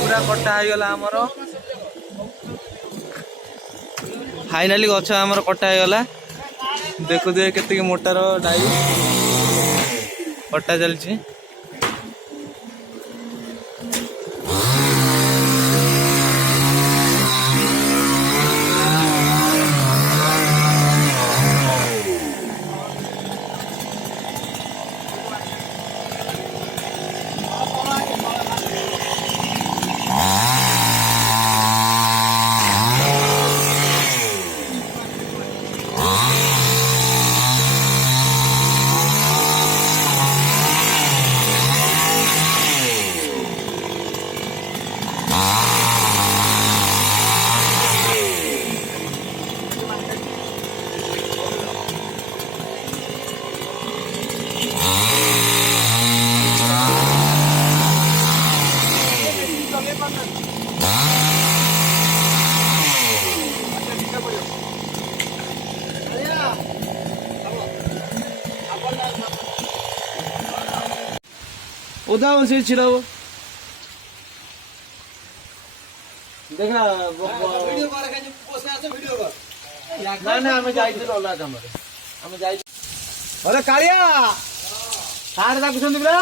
पूरा कटा होगला आमर फाइनाली गछ आमर कटा होगला देखु दे केते मोटार डाई कटा चलची उदा से छिड़ाओ देखा वीडियो कर के पोसे আছে वीडियो कर না না আমি যাইছিল ওলা কামরে আমি যাই আরে কালিয়া সাড়ে ডাকুছন্তি বলে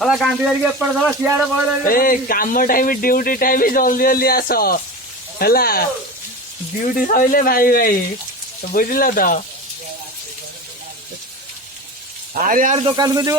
হলা গাंधी বাড়ি के पड़ दला सियाड़े बोल ए काम टाइम ड्यूटी टाइम जल्दी जल्दी आसो हला ड्यूटी सइले भाई भाई बुझिला तो अरे यार दुकान को जो